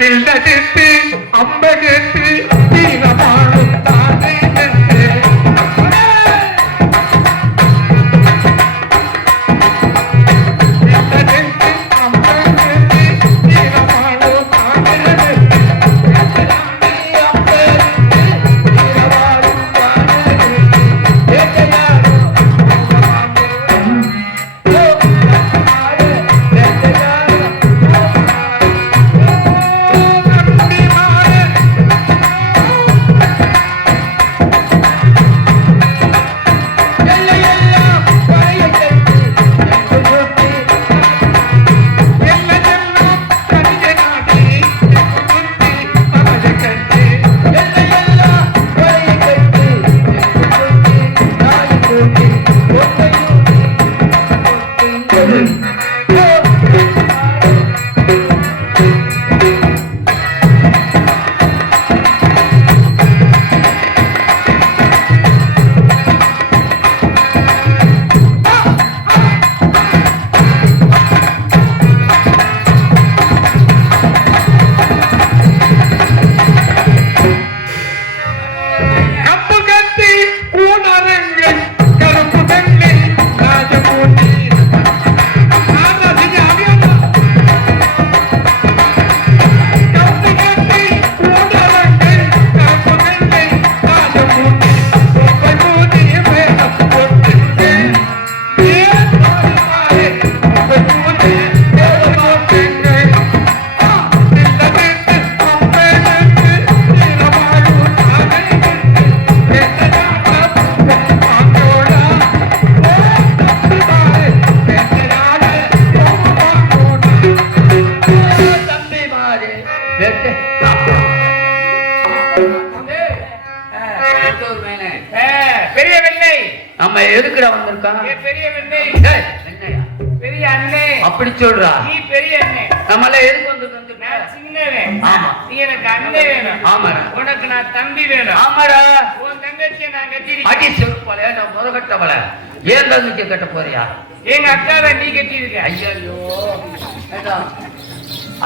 வில்லடித்து அம்பகத்து தீரமானும் தானே பெரிய வெண்ணை நம்ம எதுக்குடா வந்திருக்கான்? பெரிய வெண்ணை பெரிய அண்ணே அப்படி சொல்றா? நீ பெரிய அண்ணே. நம்மள எதுக்கு வந்து சின்னவன். ஆமா. நீ எனக்கு அண்ணே வேணும். ஆமாடா. உனக்கு நான் தம்பி வேணும். ஆமாடா. உன் தங்கச்சியை நான் கட்டி அடி செருப்பால நான் முத கட்டவள ஏன் தங்கச்சி கட்ட போறியா? எங்க அக்காவை நீ கட்டி இருக்க. ஐயோ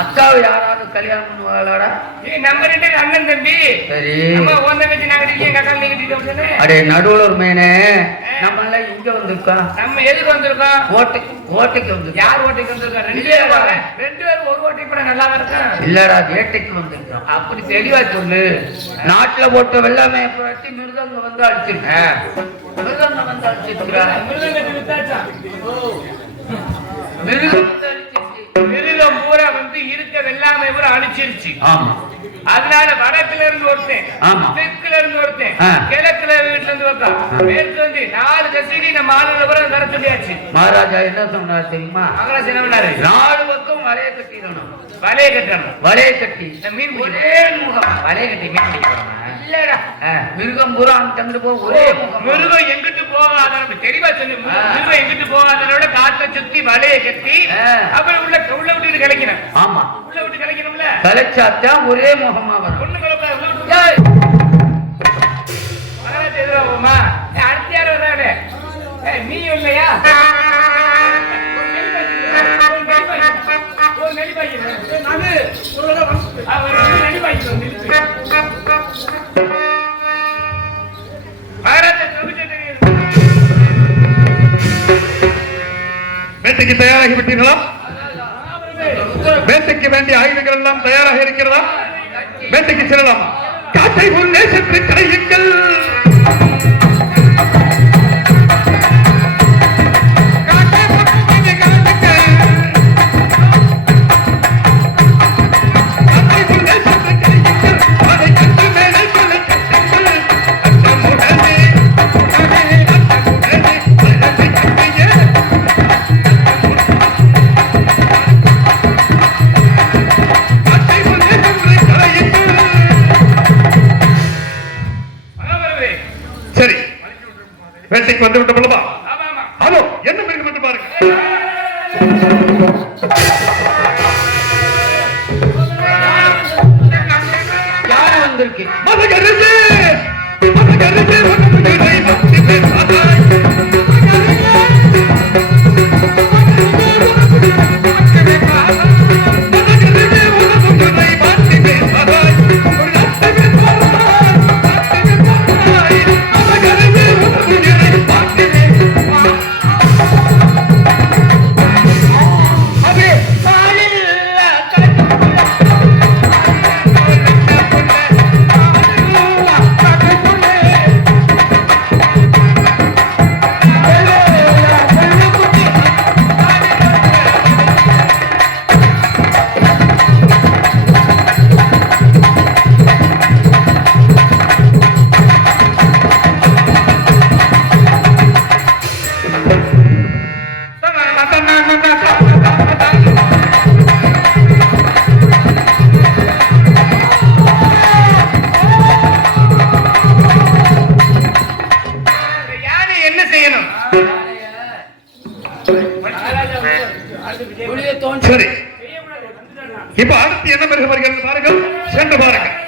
அக்காவை யாராவது கல்யாணம் பண்ணுவாளாடா? நம்ம ரெண்டு அண்ணன் தம்பி. சரி. நம்ம உன் தங்கச்சி நான் கட்டி எங்க அக்கா நீ கட்டிட்டு. அடே நடுவுல ஒரு மேனே நம்ம எல்லாம் இங்க வந்திருக்கோம். நம்ம எதுக்கு வந்திருக்கோம்? ஓட்டைக்கு வந்து. யார் ஓட்டைக்கு வந்திருக்கோம்? ரெண்டு பேரும் ஒரு ஓட்டைக்கு கூட நல்லா இருக்கும். இல்லடா வேட்டைக்கு வந்திருக்கோம். அப்படி தெளிவா சொல்லு. நாட்டுல போட்ட வெள்ளாமை புரட்டி மிருதங்க வந்து அடிச்சிருக்கேன். மிருதங்க வந்து அடிச்சிருக்கிறேன். மிருதங்கத்தை வித்தாச்சா? மிருதம் மிருதம் பூரா வந்து இருக்க வெள்ளாமை பூரா அடிச்சிருச்சு. ஆமா. அதனால வடக்குல இருந்து ஒருத்தன், ஆமா, தெற்குல இருந்து ஒருத்தன், கிழக்குல வீட்டுல இருந்து ஒருத்தன், மேற்கு வந்து 4 தசைடி நம்ம ஆளுநர் பூரா வர சொல்லியாச்சு. மகாராஜா என்ன சொன்னார் தெரியுமா? மகாராஜா என்ன பண்ணாரு? 4 பக்கம் வலைய கட்டிடணும். வலைய கட்டணும். வலைய கட்டி மீன் ஒரே முகம். வலைய கட்டி மீன் பிடிக்கணும். இல்லடா மிருகம் பூரா தங்கிட்டு போ. ஒரே முகம். மிருகம் எங்கிட்டு போகாத தெளிவா சொல்லு. மிருகம் எங்கிட்டு போகாதோட காட்டை சுத்தி வலைய கட்டி அப்புறம் உள்ள விட்டு கிடைக்கணும். ஆமா, உள்ள விட்டு கிடைக்கணும்ல. கலைச்சாத்தான் ஒரே முகமா வரும். ஒண்ணு மகாராஜா எதிராகுமா? அடுத்த யாரும் வர்றாரு. நீ இல்லையா? வேட்டைக்கு தயாராகி விட்டீர்களா? வேட்டைக்கு வேண்டிய ஆயுதங்கள் எல்லாம் தயாராக இருக்கிறதா? வேட்டைக்கு செல்லலாம். காற்றை முன்னே சென்று கலையுங்கள். சரி, வேட்டைக்கு வந்து விட்ட பொழுதா? அதோ என்ன மிருகம் என்று பாருங்க. யாரு வந்திருக்கு? மதகரிசி மதகரிசி இப்ப அடுத்து என்ன மிருகம் வருகிறது பாருங்கள், சென்று பாருங்கள்.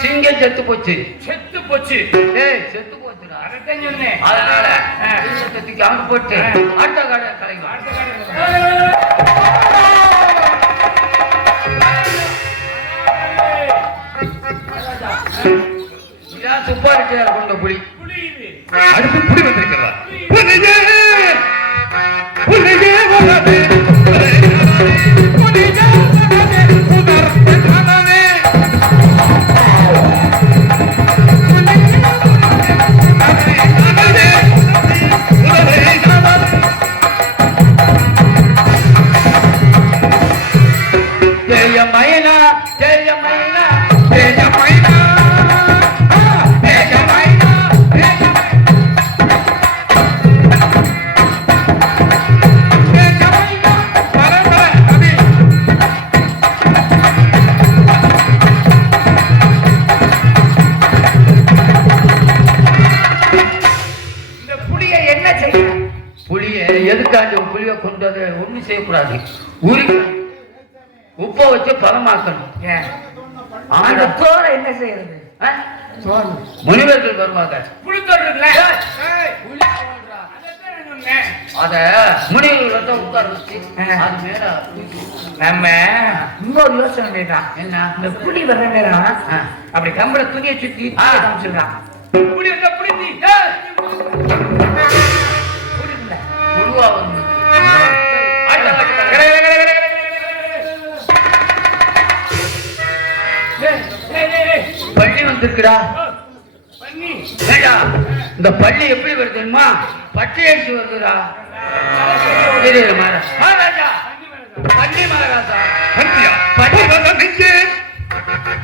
சிங்கம் செத்து போச்சு. செத்து போச்சு. ஏய் செத்து போச்சுடா. அதான் சொன்னேன். அதனால சிங்கத்தை தூக்கி அங்க போட்டு அடுத்த கடை கலைக்கும். இதான் துப்பாக்கியார் கொண்ட புலி. அடுத்து புலி வந்திருக்கிறதா? புலியே புலியே வரதே புலியே வரதே உதர் பெண்ணனே ஜெய மைனா ஜெய மைனா ஜெய மைனா ஜெய மைனா இந்த புலியை என்ன செய்யணும்? புளியை எதுக்காண்டி புளியை கொண்டு வந்து ஒண்ணும் செய்யக்கூடாது. உரி உப்பை வச்சு பதமாக்கணும். அந்த தோலை என்ன செய்யறது? முனிவர்கள் வருவாங்க. புளித்தோடு இருக்குல்ல? அத முனிவர்கள் வந்து உட்கார வச்சு அது மேல நம்ம இன்னொரு யோசனை வேண்டாம். என்ன இந்த புலி வர்ற நேரம் அப்படி கம்பள துணியை சுத்தி காமிச்சிடலாம். புலி வந்தா புலி தீ. புழுவா வந்து பள்ளி வந்திருக்குடா. இந்த பள்ளி எப்படி வருது தெரியுமா? பச்சை அடிச்சு வருதுடா. மகாராஜா பள்ளி மகாராஜா பந்தியா பர்வத நிக்கே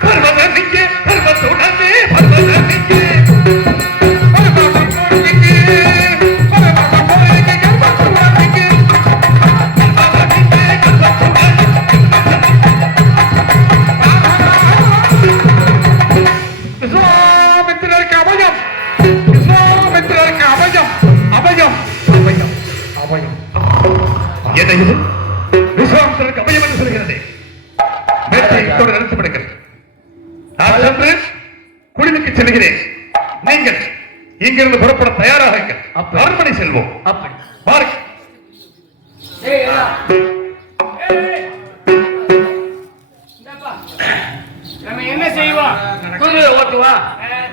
பர்வத நிக்கே பர்வதோடனே பர்வத நிக்கே பர்வதோட நிக்கே பர்வதோட நிக்கே பர்வதோட நிக்கே பர்வத நிக்கே பர்வதோட இஸ்லாமியருக்கு அபயம் இஸ்லாமியருக்கு அபயம் அபயம் அபயம் அபயம் என்ன இது? விஸ்வாமித்திரருக்கு அபயம் என்று சொல்கிறது. வேட்டையோடு நிறுத்தப்படுகிறது. நான் சென்று குடிலுக்கு செல்கிறேன். நீங்கள் இங்கிருந்து புறப்பட தயாராக இருங்கள். அரண்மனை செல்வோம். அப்படி பாருங்கள். நம்ம என்ன செய்வோம்? குதிரை ஓட்டுவா.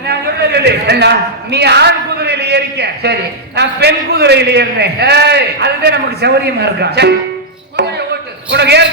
நான் சொல்றது என்ன? நீ ஆண் குதிரையில ஏறிக்க, சரி நான் பெண் குதிரையில ஏறினேன். ஏய் அதுதான் நமக்கு சௌகரியமா இருக்கா. குதிரை ஓட்டு. உனக்கு ஏறு